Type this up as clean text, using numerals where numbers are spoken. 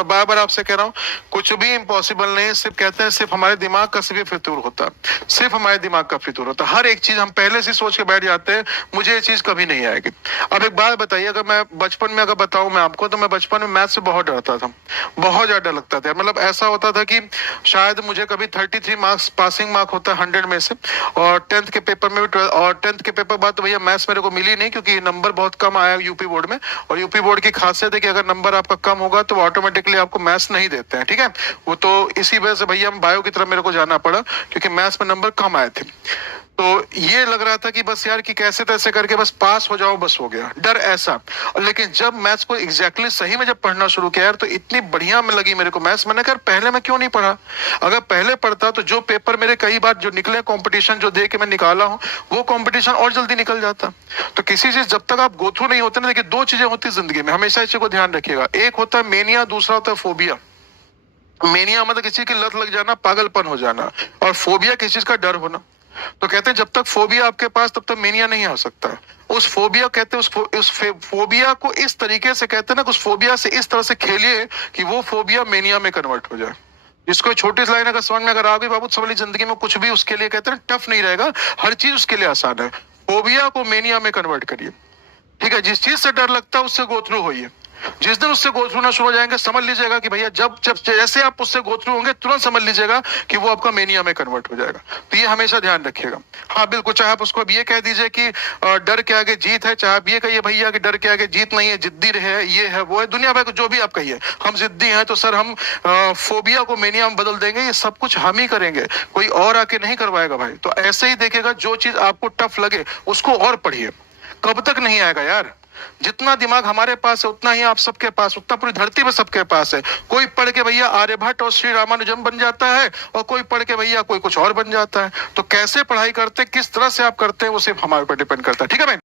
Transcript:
बार बार आपसे कह रहा हूँ, कुछ भी इम्पॉसिबल नहीं है। सिर्फ कहते हैं सिर्फ हमारे दिमाग का सिर्फ फितूर होता है, सिर्फ हमारे दिमाग का फितूर होता है। हर एक चीज हम पहले से सोच के बैठ जाते हैं, मुझे ये चीज कभी नहीं आएगी। अब एक बात बताइए, अगर मैं बचपन में अगर बताऊं मैं आपको, तो मैं बचपन में मैथ से बहुत डरता था, बहुत ज्यादा लगता था। मतलब ऐसा होता था कि शायद मुझे कभी 33 मार्क्स पासिंग मार्क होता है 100 में से, और 10th के पेपर में भी, और 10th के पेपर बाद तो भैया मैथ्स मेरे को मिली नहीं, क्योंकि नंबर बहुत कम आया यूपी बोर्ड में। और यूपी बोर्ड की खासियत है कि अगर नंबर आपका कम होगा तो ऑटोमेटिकली आपको मैथ्स नहीं देते हैं, ठीक है। वो तो इसी वजह से भैया हम बायो की तरफ मेरे को जाना पड़ा, क्योंकि मैथ्स में नंबर कम आए थे। तो ये लग रहा था कि बस यार कि कैसे तैसे करके बस पास हो जाओ, बस हो गया, डर ऐसा। और लेकिन जब मैथ्स को एग्जैक्टली सही में जब पढ़ना शुरू किया यार, तो इतनी बढ़िया में लगी मेरे को मैथ्स। मैंने कहा पहले मैं क्यों नहीं पढ़ा, अगर पहले पढ़ता तो जो पेपर मेरे कई बार जो निकले कंपटीशन जो दे के मैं निकाला हूं, वो कंपटीशन और जल्दी निकल जाता। तो किसी चीज जब तक आप गो थ्रू नहीं होते ना, देखिए दो चीजें होती जिंदगी में, हमेशा इस चीज को ध्यान रखिएगा। एक होता है मेनिया, दूसरा होता है फोबिया। मेनिया मतलब किसी की लत लग जाना, पागलपन हो जाना, और फोबिया किसी चीज का डर होना। तो कहते हैं जब तक फोबिया आपके पास तब तक मेनिया नहीं आ सकता। उस फोबिया कहते हैं फोबिया को इस तरीके से कहते हैं ना, उस फोबिया से इस तरह से खेलिए कि वो फोबिया मेनिया में कन्वर्ट हो जाए। जिसको छोटी सी लाइन अगर समझ में अगर आ गई बाबू, समझ ली जिंदगी में कुछ भी उसके लिए कहते हैं टफ नहीं रहेगा, हर चीज उसके लिए आसान है। फोबिया को मेनिया में कन्वर्ट करिए, ठीक है। जिस चीज से डर लगता है उससे गो थ्रू होइए। जिस दिन उससे गो थ्रू ना शुरू हो जाएंगे, समझ लीजिएगा कि भैया जब जब जैसे आप उससे गो थ्रू होंगे, तुरंत समझ लीजिएगा कि वो आपका मेनिया में कन्वर्ट हो जाएगा। तो ये हमेशा ध्यान रखिएगा। हाँ बिल्कुल, चाहे आप उसको अब ये कह दीजिए कि डर के आगे जीत है, चाहे आप ये कहिए भैया कि डर के आगे जीत नहीं है, जिद्दी रहे, ये है वो है, दुनिया भर को जो भी आप कहिए, हम जिद्दी हैं तो सर हम फोबिया को मेनिया में बदल देंगे। ये सब कुछ हम ही करेंगे, कोई और आके नहीं करवाएगा भाई। तो ऐसे ही देखिएगा, जो चीज आपको टफ लगे उसको और पढ़िए। कब तक नहीं आएगा यार, जितना दिमाग हमारे पास है उतना ही आप सबके पास, उतना पूरी धरती में सबके पास है। कोई पढ़ के भैया आर्यभट्ट और श्री रामानुजम बन जाता है, और कोई पढ़ के भैया कोई कुछ और बन जाता है। तो कैसे पढ़ाई करते, किस तरह से आप करते हैं, वो सिर्फ हमारे ऊपर डिपेंड करता है, ठीक है भाई।